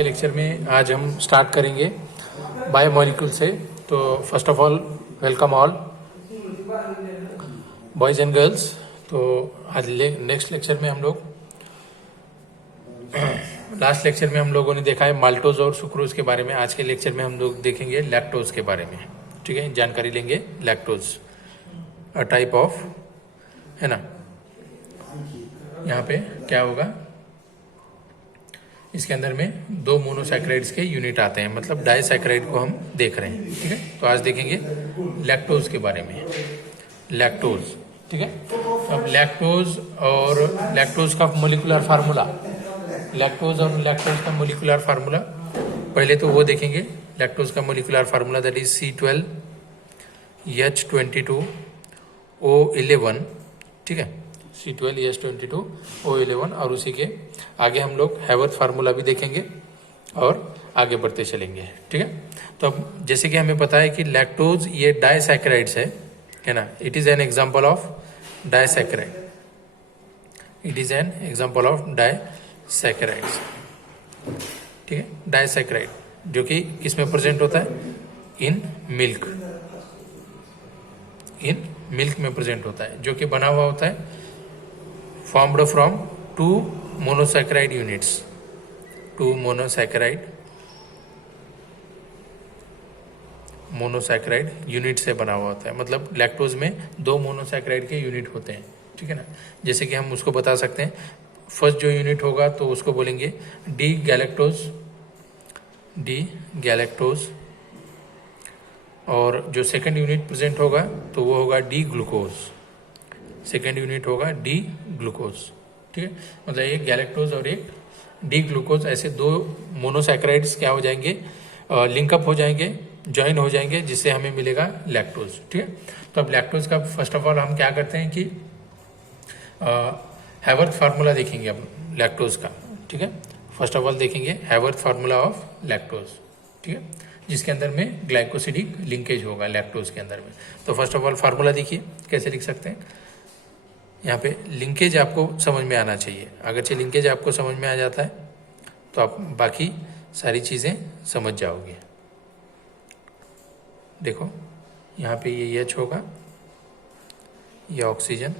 के लेक्चर में आज हम स्टार्ट करेंगे बायोमोलिक्यूल से। तो first of all welcome all boys and girls. तो आज नेक्स्ट लेक्चर में हम लोग लास्ट लेक्चर में हम लोगों ने देखा है माल्टोज और सुक्रोज के बारे में। आज के लेक्चर में हम लोग देखेंगे लैक्टोज के बारे में। ठीक है, जानकारी लेंगे लैक्टोज अ टाइप ऑफ, है ना। यहाँ पे क्या होगा, इसके अंदर में दो मोनोसैकेराइड्स के यूनिट आते हैं, मतलब डाइसैकेराइड को हम देख रहे हैं। ठीक है, तो आज देखेंगे लैक्टोज के बारे में। लैक्टोज, ठीक है। अब लैक्टोज और लैक्टोज का मोलिकुलर फार्मूला, लैक्टोज और लैक्टोज का मोलिकुलर फार्मूला पहले तो वो देखेंगे। लैक्टोज का molecular formula that is C12H22O11, ठीक है, C12H22O11। और उसी के आगे हम लोग हैवर्थ फार्मूला भी देखेंगे और आगे बढ़ते चलेंगे। ठीक है, तो अब जैसे कि हमें पता है कि लैक्टोज ये डाइसैकेराइड्स है ना। It is an example of disaccharide, it is an example of disaccharides. ठीक है, डाइसैकेराइड जो कि किसमें प्रेजेंट होता है, इन मिल्क, इन मिल्क में प्रेजेंट होता है, जो कि बना हुआ होता है formed from two monosaccharide units, two monosaccharide unit से बना हुआ होता है। मतलब लैक्टोज में दो मोनोसैकेराइड के यूनिट होते हैं। ठीक है ना, जैसे कि हम उसको बता सकते हैं, फर्स्ट जो यूनिट होगा तो उसको बोलेंगे डी गैलेक्टोज, और जो सेकंड यूनिट प्रेजेंट होगा तो वो होगा डी ग्लूकोज, सेकंड यूनिट होगा डी ग्लूकोज। ठीक है, मतलब एक गैलेक्टोज और एक डी ग्लूकोज, ऐसे दो मोनोसैकेराइड्स क्या हो जाएंगे, लिंकअप हो जाएंगे, ज्वाइन हो जाएंगे, जिससे हमें मिलेगा लैक्टोज। ठीक है, तो अब लैक्टोज का फर्स्ट ऑफ ऑल हम क्या करते हैं कि हैवर्थ फार्मूला देखेंगे अब लैक्टोज का। ठीक है, फर्स्ट ऑफ ऑल देखेंगे हैवर्थ फार्मूला ऑफ लैक्टोज। ठीक है, जिसके अंदर में ग्लाइकोसिडिक लिंकेज होगा लैक्टोज के अंदर में। तो फर्स्ट ऑफ ऑल फार्मूला देखिए कैसे लिख सकते हैं। यहाँ पे लिंकेज आपको समझ में आना चाहिए। अगरचे लिंकेज आपको समझ में आ जाता है तो आप बाकी सारी चीज़ें समझ जाओगे। देखो यहाँ पे ये H होगा, ये ऑक्सीजन,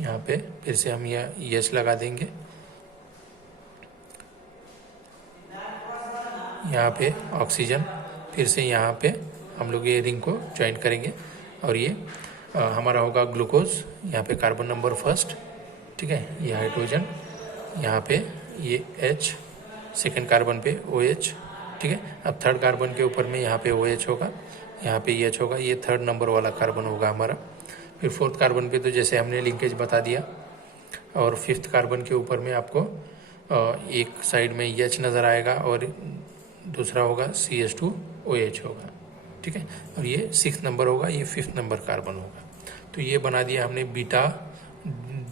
यहाँ पे फिर से हम यह H लगा देंगे, यहाँ पे ऑक्सीजन, फिर से यहाँ पे हम लोग ये रिंग को ज्वाइन करेंगे और ये हमारा होगा ग्लूकोज। यहाँ पे कार्बन नंबर फर्स्ट, ठीक है, ये हाइड्रोजन, यहाँ पे ये H, सेकंड कार्बन पे OH। ठीक है, अब थर्ड कार्बन के ऊपर में यहाँ पे OH होगा, यहाँ पे H होगा, ये थर्ड नंबर वाला कार्बन होगा हमारा। फिर फोर्थ कार्बन पे तो जैसे हमने लिंकेज बता दिया, और फिफ्थ कार्बन के ऊपर में आपको एक साइड में H नज़र आएगा और दूसरा होगा CH2OH होगा। ठीक है, और ये सिक्स नंबर होगा, ये फिफ्थ नंबर कार्बन होगा। तो ये बना दिया हमने बीटा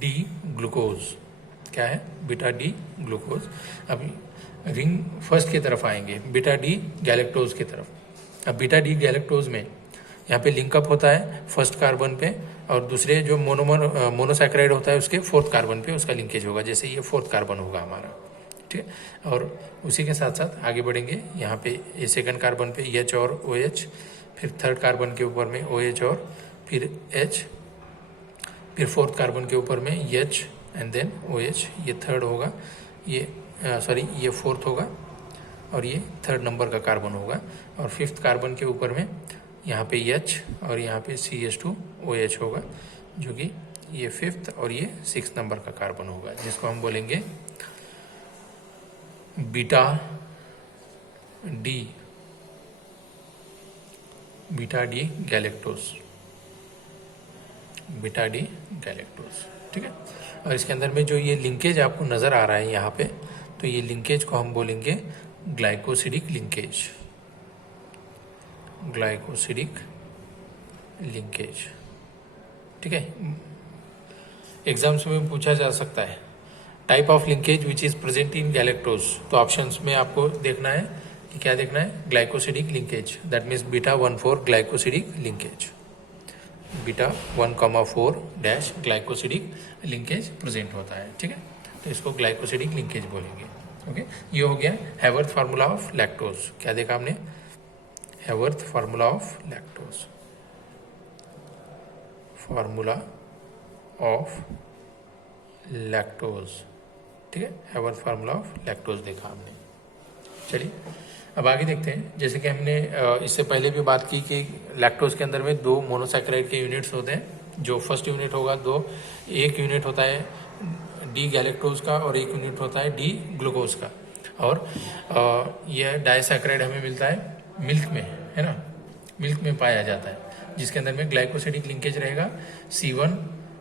डी ग्लूकोज। क्या है, बीटा डी ग्लूकोज। अब रिंग फर्स्ट की तरफ आएंगे, बीटा डी गैलेक्टोज की तरफ। अब बीटा डी गैलेक्टोज में यहाँ पे लिंकअप होता है फर्स्ट कार्बन पे, और दूसरे जो मोनोसैकेराइड होता है उसके फोर्थ कार्बन पे उसका लिंकेज होगा, जैसे ये फोर्थ कार्बन होगा हमारा। ठीक है, और उसी के साथ साथ आगे बढ़ेंगे। यहाँ पे ये सेकंड कार्बन पे H और OH, फिर थर्ड कार्बन के ऊपर में OH और फिर H, फिर फोर्थ कार्बन के ऊपर में H एंड देन OH, ये थर्ड होगा, ये ये फोर्थ होगा और ये थर्ड नंबर का कार्बन होगा। और फिफ्थ कार्बन के ऊपर में यहाँ पे H और यहाँ पे CH2OH होगा, जो कि ये फिफ्थ और ये सिक्स नंबर का कार्बन होगा, जिसको हम बोलेंगे beta D galactose, beta D galactose. ठीक है, और इसके अंदर में जो ये लिंकेज आपको नज़र आ रहा है यहाँ पे, तो ये लिंकेज को हम बोलेंगे ग्लाइकोसिडिक लिंकेज, ग्लाइकोसिडिक लिंकेज। ठीक है, एग्जाम्स में पूछा जा सकता है type of linkage which is present in galactose. तो ऑप्शंस में आपको देखना है कि क्या देखना है, glycosidic linkage, that means beta 1,4 glycosidic linkage, beta 1,4 dash glycosidic linkage present होता है। ठीक है, तो इसको ग्लाइकोसिडिक लिंकेज बोलेंगे। ओके, ये हो गया हैवर्थ फार्मूला ऑफ लैक्टोज। क्या देखा हमने? Haworth formula of lactose, formula of lactose, ठीक है, हैवर्थ फार्मूला ऑफ लैक्टोज देखा हमने। चलिए अब आगे देखते हैं। जैसे कि हमने इससे पहले भी बात की कि लैक्टोज के अंदर में 2 मोनोसैकेराइड के यूनिट्स होते हैं। जो फर्स्ट यूनिट होगा एक यूनिट होता है डी गैलेक्टोज का और एक यूनिट होता है डी ग्लूकोज का। और यह डाइसैकेराइड हमें मिलता है मिल्क में, है ना, मिल्क में पाया जाता है, जिसके अंदर में ग्लाइकोसिडिक लिंकेज रहेगा C1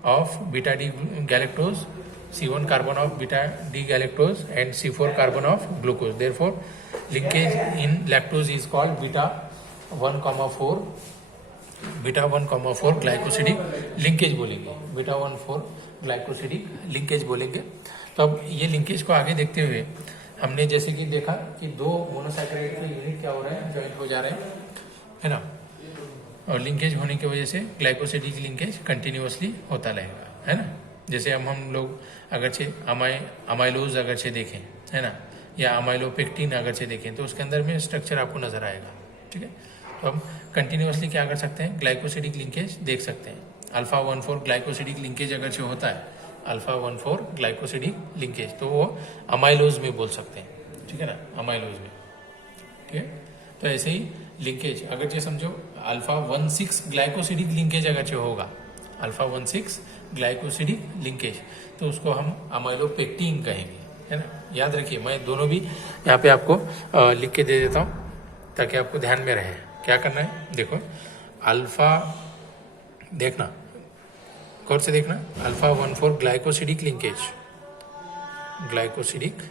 of beta D galactose, C1 carbon of beta D galactose and C4 carbon of glucose. Therefore linkage in lactose is called beta 1,4, beta 1,4 glycosidic linkage बोलेंगे, बीटा 1,4 ग्लाइकोसिडिक लिंकेज बोलेंगे। तो अब ये linkage को आगे देखते हुए हमने जैसे कि देखा कि 2 मोनोसैकेराइड के यूनिट क्या हो रहे हैं, ज्वाइंट हो जा रहे हैं, है ना, और लिंकेज होने की वजह से ग्लाइकोसिडिक लिंकेज कंटिन्यूअसली होता रहेगा, है ना। जैसे हम लोग अगरचे अमाइलोज अगरचे देखें, है ना, या अमाइलोपेक्टिन अगरचे देखें तो उसके अंदर में स्ट्रक्चर आपको नजर आएगा, ठीक है। तो हम कंटिन्यूअसली क्या कर सकते हैं, ग्लाइकोसिडिक लिंकेज देख सकते हैं। अल्फा 1,4 ग्लाइकोसिडिक लिंकेज अगरचे होता है, अल्फा 1,4 ग्लाइकोसिडिक लिंकेज, तो वो अमाइलोज में बोल सकते हैं, ठीक है ना, अमाइलोज में, ठीक है। तो ऐसे ही लिंकेज अगरचे समझो अल्फा 1,6 ग्लाइकोसिडिक लिंकेज अगरचे होगा, अल्फा 1,6 ग्लाइकोसिडिक लिंकेज, तो उसको हम अमाइलोपेक्टिन कहेंगे, है ना। याद रखिए, मैं दोनों भी यहाँ पे आपको लिख के दे देता हूँ ताकि आपको ध्यान में रहे। क्या करना है, देखो अल्फा, देखना गौर से देखना, alpha 1,4 glycosidic linkage, glycosidic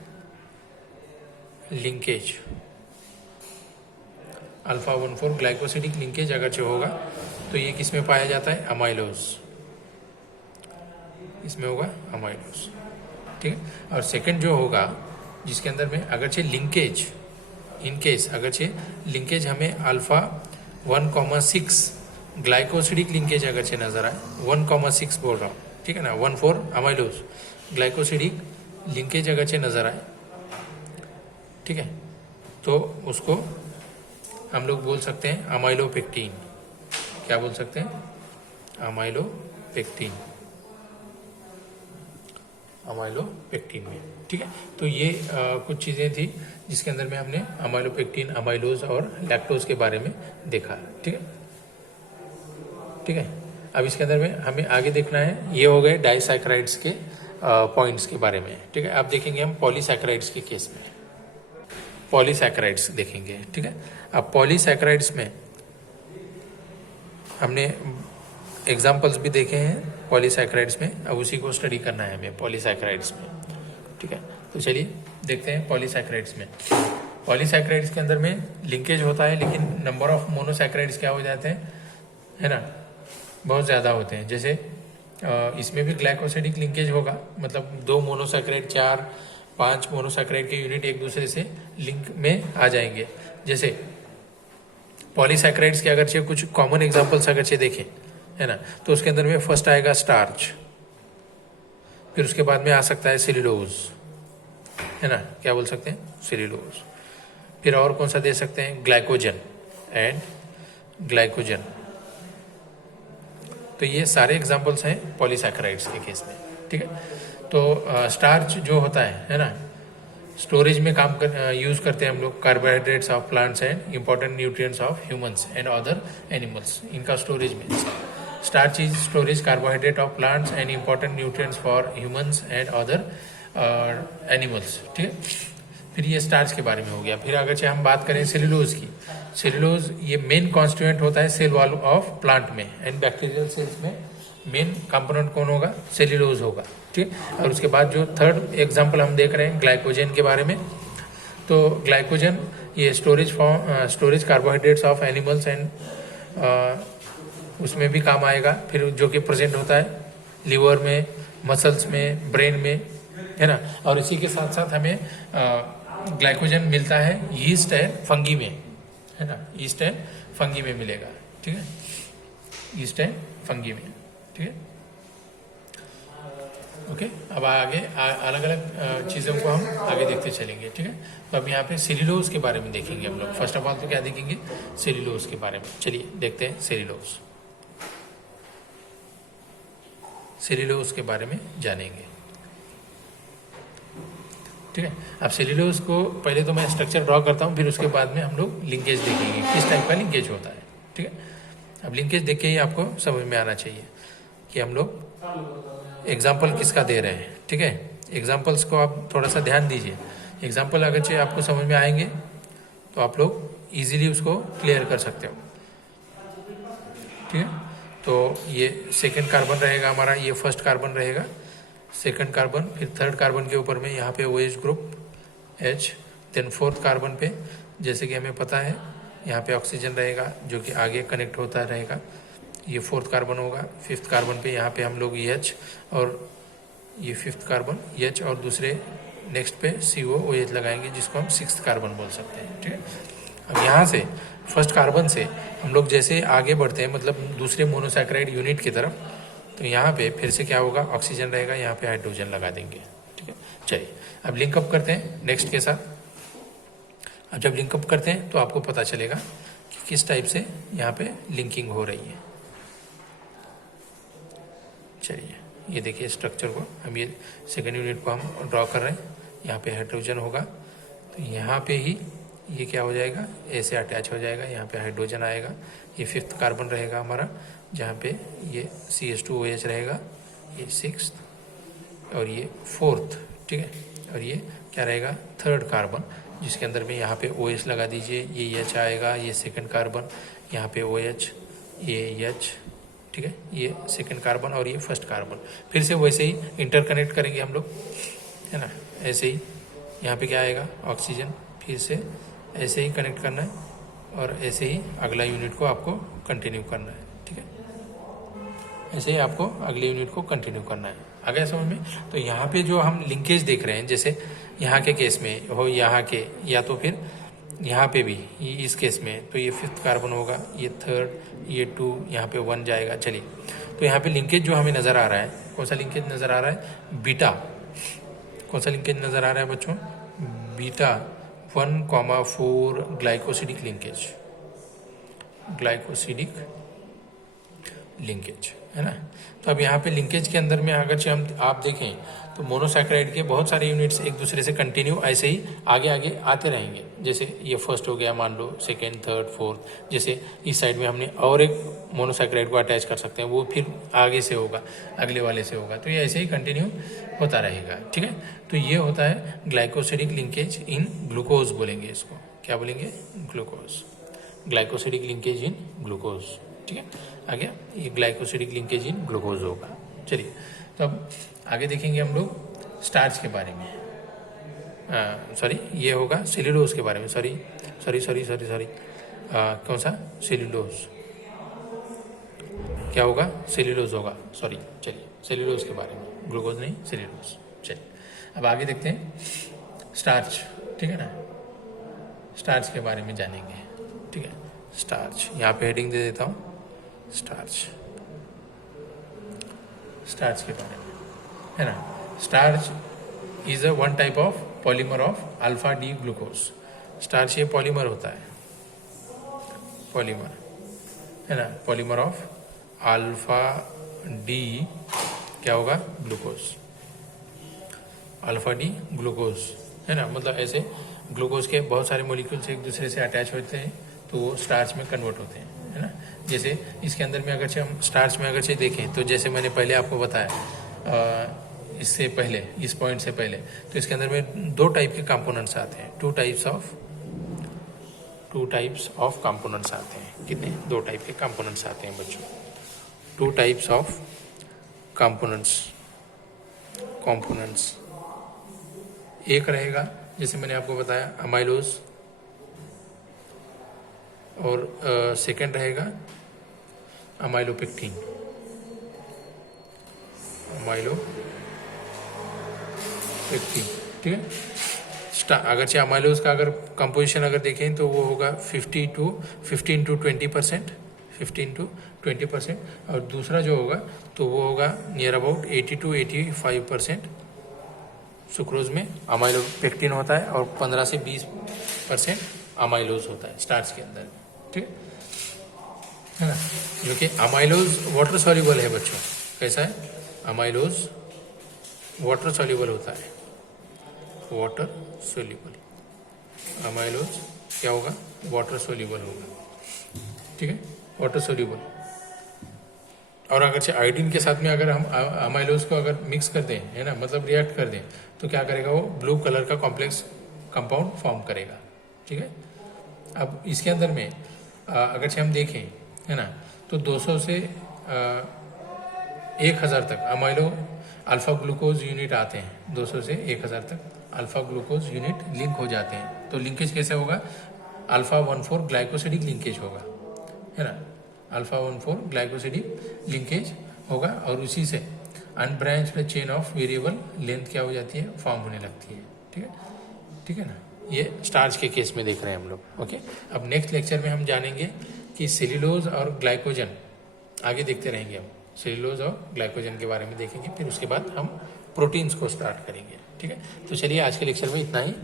linkage, alpha 1,4 glycosidic linkage अगर जो होगा तो ये किस में पाया जाता है, अमाइलोज, इसमें होगा अमाइलोज, ठीक है। और सेकंड जो होगा जिसके अंदर में अगरचे लिंकेज, इन केस अगरचे लिंकेज हमें अल्फा 1,6 ग्लाइकोसिडिक लिंकेज अगरचे नजर आए, 1,6 बोल रहा हूँ, ठीक है ना, 1,4 अमाइलोज ग्लाइकोसिडिक लिंकेज अगरचे नजर आए, ठीक है, तो उसको हम लोग बोल सकते हैं अमाइलोपेक्टिन। क्या बोल सकते हैं, अमाइलोपेक्टिन, अमाइलोपेक्टिन में, ठीक है। तो ये कुछ चीज़ें थी जिसके अंदर में हमने अमाइलोपेक्टिन, अमाइलोज और लैक्टोज के बारे में देखा, ठीक है, ठीक है। अब इसके अंदर में हमें आगे देखना है, ये हो गए डाइसैकेराइड्स के पॉइंट्स के बारे में, ठीक है। अब देखेंगे हम पॉलीसैकेराइड्स के केस में, पॉलीसैकेराइड्स देखेंगे, ठीक है। अब पॉलीसैकेराइड्स में हमने एग्जाम्पल्स भी देखे हैं पॉलीसैकेराइड्स में, अब उसी को स्टडी करना है हमें पॉलीसैकेराइड्स में, ठीक है। तो चलिए देखते हैं पॉलीसैकेराइड्स में। पॉलीसैकेराइड्स के अंदर में लिंकेज होता है, लेकिन नंबर ऑफ मोनोसैकेराइड्स क्या हो जाते हैं, है ना, बहुत ज़्यादा होते हैं। जैसे इसमें भी ग्लाइकोसिडिक लिंकेज होगा, मतलब 2 मोनोसैकेराइड, 4, 5 मोनोसैकेराइड के यूनिट एक दूसरे से लिंक में आ जाएंगे। जैसे पॉलीसैकेराइड्स के अगरचे कुछ कॉमन एग्जांपल्स अगरचे देखें, है ना, तो उसके अंदर में फर्स्ट आएगा स्टार्च, फिर उसके बाद में आ सकता है सेल्यूलोज, है ना, क्या बोल सकते हैं, सेल्यूलोज। फिर और कौन सा दे सकते हैं, ग्लाइकोजन एंड ग्लाइकोजन। तो ये सारे एग्जांपल्स हैं पॉलीसैकेराइड्स के केस में, ठीक है। तो स्टार्च जो होता है ना, स्टोरेज में यूज करते हैं हम लोग, carbohydrates of plants and important nutrients of humans and other animals, इनका स्टोरेज में। Starch is storage carbohydrate of plants and important nutrients for humans and other animals, ठीक है। फिर ये स्टार्च के बारे में हो गया। फिर अगर हम बात करें सेल्यूलोज की, सेल्यूलोज ये मेन कॉन्स्टिट्यूएंट होता है सेल वॉल ऑफ प्लांट में, एंड बैक्टीरियल सेल्स में मेन कंपोनेंट कौन होगा, सेल्यूलोज होगा, ठीक। और उसके बाद जो थर्ड एग्जांपल हम देख रहे हैं ग्लाइकोजन के बारे में, तो ग्लाइकोजन ये storage carbohydrates of animals and उसमें भी काम आएगा। फिर जो कि प्रेजेंट होता है लिवर में, मसल्स में, ब्रेन में, है ना। और इसी के साथ साथ हमें ग्लाइकोजन मिलता है यीस्ट एंड फंगी में, है ना, यीस्ट एंड फंगी में मिलेगा, ठीक है, यीस्ट एंड फंगी में, ठीक है। ओके, अब आगे अलग अलग चीज़ों को हम आगे देखते चलेंगे, ठीक है। तो अब यहाँ पे सेल्यूलोज के बारे में देखेंगे हम लोग। फर्स्ट ऑफ ऑल तो क्या देखेंगे, सेल्यूलोज के बारे में। चलिए देखते हैं सेल्यूलोज। सेल्यूलोज के बारे में जानेंगे, ठीक है। अब सेल्यूलोज को पहले तो मैं स्ट्रक्चर ड्रॉ करता हूँ, फिर उसके बाद में हम लोग लिंकेज देखेंगे, किस टाइप का लिंकेज होता है, ठीक है। अब लिंकेज देख के ही आपको समझ में आना चाहिए कि हम लोग एग्जाम्पल किसका दे रहे हैं, ठीक है। एग्जाम्पल्स को आप थोड़ा सा ध्यान दीजिए। एग्जाम्पल अगर चाहिए आपको समझ में आएंगे तो आप लोग इजीली उसको क्लियर कर सकते हो, ठीक है। तो ये सेकंड कार्बन रहेगा हमारा, ये फर्स्ट कार्बन रहेगा, सेकंड कार्बन, फिर थर्ड कार्बन के ऊपर में यहाँ पे OH group H, then fourth carbon पे जैसे कि हमें पता है यहाँ पे ऑक्सीजन रहेगा जो कि आगे कनेक्ट होता रहेगा, ये फोर्थ कार्बन होगा। फिफ्थ कार्बन पे यहाँ पे हम लोग H और ये फिफ्थ कार्बन H और दूसरे नेक्स्ट पे COOH लगाएंगे जिसको हम सिक्स्थ कार्बन बोल सकते हैं, ठीक है। अब यहाँ से फर्स्ट कार्बन से हम लोग जैसे आगे बढ़ते हैं, मतलब दूसरे मोनोसैकेराइड यूनिट की तरफ, तो यहाँ पे फिर से क्या होगा, ऑक्सीजन रहेगा, यहाँ पे हाइड्रोजन लगा देंगे, ठीक है। चलिए अब लिंकअप करते हैं नेक्स्ट के साथ। अब जब लिंकअप करते हैं तो आपको पता चलेगा कि किस टाइप से यहाँ पे लिंकिंग हो रही है। चलिए ये देखिए स्ट्रक्चर को, हम ये सेकेंड यूनिट को हम ड्रॉ कर रहे हैं, यहाँ पे हाइड्रोजन होगा, तो यहाँ पे ही ये क्या हो जाएगा, ऐसे अटैच हो जाएगा, यहाँ पे हाइड्रोजन आएगा। ये फिफ्थ कार्बन रहेगा हमारा, जहाँ पे ये CH2OH रहेगा, ये सिक्स्थ और ये फोर्थ, ठीक है। और ये क्या रहेगा, थर्ड कार्बन, जिसके अंदर में यहाँ पे OH लगा दीजिए, ये H आएगा, ये सेकंड कार्बन, यहाँ पे OH, ये H, ठीक है, ये सेकंड कार्बन और ये फर्स्ट कार्बन। फिर से वैसे ही इंटरकनेक्ट करेंगे हम लोग, है ना, ऐसे ही यहाँ पे क्या आएगा, ऑक्सीजन, फिर से ऐसे ही कनेक्ट करना है और ऐसे ही अगला यूनिट को आपको कंटिन्यू करना है, ठीक है। ऐसे ही आपको अगले यूनिट को कंटिन्यू करना है। आ गया समझ में। तो यहाँ पे जो हम लिंकेज देख रहे हैं, जैसे यहाँ के केस में हो, यहाँ के, या तो फिर यहाँ पे भी इस केस में, तो ये फिफ्थ कार्बन होगा, ये थर्ड, ये 2, यहाँ पे 1 जाएगा। चलिए तो यहाँ पे लिंकेज जो हमें नज़र आ रहा है, कौन सा लिंकेज नज़र आ रहा है, बीटा। कौन सा लिंकेज नज़र आ रहा है बच्चों, beta 1,4 glycosidic linkage, glycosidic linkage, है ना। तो अब यहाँ पे लिंकेज के अंदर में अगर हम आप देखें तो मोनोसैकेराइड के बहुत सारे यूनिट्स एक दूसरे से कंटिन्यू ऐसे ही आगे आगे आते रहेंगे। जैसे ये फर्स्ट हो गया, मान लो सेकेंड, थर्ड, फोर्थ, जैसे इस साइड में हमने और एक मोनोसैकेराइड को अटैच कर सकते हैं, वो फिर आगे से होगा, अगले वाले से होगा, तो ये ऐसे ही कंटिन्यू होता रहेगा, ठीक है। तो ये होता है ग्लाइकोसिडिक लिंकेज इन ग्लूकोज, बोलेंगे इसको, क्या बोलेंगे, glucose, glycosidic linkage in glucose, ठीक है। आ गया, ये ग्लाइकोसिडिक लिंकेज इन ग्लूकोज होगा। चलिए तो अब आगे देखेंगे हम लोग स्टार्च के बारे में, सॉरी ये होगा सेल्यूलोज के बारे में, सॉरी कौन सा, सेल्यूलोज, क्या होगा, सेल्यूलोज होगा, सॉरी। चलिए सेल्यूलोज के बारे में, ग्लूकोज नहीं, सेल्यूलोज। चलिए अब आगे देखते हैं स्टार्च, ठीक है ना, स्टार्च के बारे में जानेंगे, ठीक है। स्टार्च, यहाँ पे हेडिंग दे देता हूँ, स्टार्च, स्टार्च के बारे में, है ना। Starch is a one type of polymer of alpha D glucose. Starch ये पॉलीमर होता है, पॉलीमर, है ना, पॉलीमर ऑफ अल्फा डी, क्या होगा, ग्लूकोज, अल्फा डी ग्लूकोज, है ना। मतलब ऐसे ग्लूकोज के बहुत सारे मॉलिक्यूल्स एक दूसरे से अटैच होते हैं तो वो स्टार्च में कन्वर्ट होते हैं, है ना। जैसे इसके अंदर में अगरचे हम स्टार्च में अगरचे देखें तो जैसे मैंने पहले आपको बताया, इससे पहले, इस पॉइंट से पहले, तो इसके अंदर में 2 टाइप के कंपोनेंट्स आते हैं, 2 टाइप्स ऑफ कंपोनेंट्स आते हैं। कितने, 2 टाइप के कंपोनेंट्स आते हैं बच्चों, 2 टाइप्स ऑफ कंपोनेंट्स। एक रहेगा जैसे मैंने आपको बताया अमाइलोज, और सेकंड रहेगा अमाइलोपेक्टिन, ठीक है। अगर चाहे अमाइलोज का अगर कंपोजिशन अगर देखें तो वो होगा 15 to 20%, 15 to 20%, और दूसरा जो होगा तो वो होगा नियर अबाउट 80 to 85%। सुक्रोज में अमाइलोपेक्टिन होता है और 15 से 20% अमाइलोज होता है स्टार्च के अंदर, ठीक है ना। जो कि अमाइलोज वाटर सॉल्युबल है बच्चों, कैसा है, अमाइलोज वाटर सॉल्युबल होता है, वाटर सोल्यूबल, अमाइलोज क्या होगा, वाटर सोल्यूबल होगा, ठीक है, वाटर सोल्यूबल। और अगर आयोडीन के साथ में अगर हम अमाइलोज को अगर मिक्स कर दें, है ना, मतलब रिएक्ट कर दें, तो क्या करेगा, वो ब्लू कलर का कॉम्प्लेक्स कंपाउंड फॉर्म करेगा, ठीक है। अब इसके अंदर में अगर से हम देखें, है ना, तो 200 से 1000 तक अमाइलो अल्फा ग्लूकोज यूनिट आते हैं, 200 से 1000 तक अल्फा ग्लूकोज यूनिट लिंक हो जाते हैं। तो लिंकेज कैसे होगा, अल्फा 14 ग्लाइकोसिडिक लिंकेज होगा, है ना, अल्फा 14 ग्लाइकोसिडिक लिंकेज होगा, और उसी से unbranched chain of variable length क्या हो जाती है, फॉर्म होने लगती है, ठीक है, ठीक है ना। ये स्टार्च के केस में देख रहे हैं हम लोग, ओके। अब नेक्स्ट लेक्चर में हम जानेंगे कि सेल्यूलोज और ग्लाइकोजन, आगे देखते रहेंगे हम, सेल्यूलोज और ग्लाइकोजन के बारे में देखेंगे, फिर उसके बाद हम प्रोटीन्स को स्टार्ट करेंगे, ठीक है। तो चलिए आज के लेक्चर में इतना ही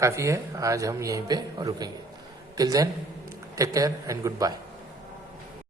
काफ़ी है, आज हम यहीं पे रुकेंगे। Till then take care and good bye.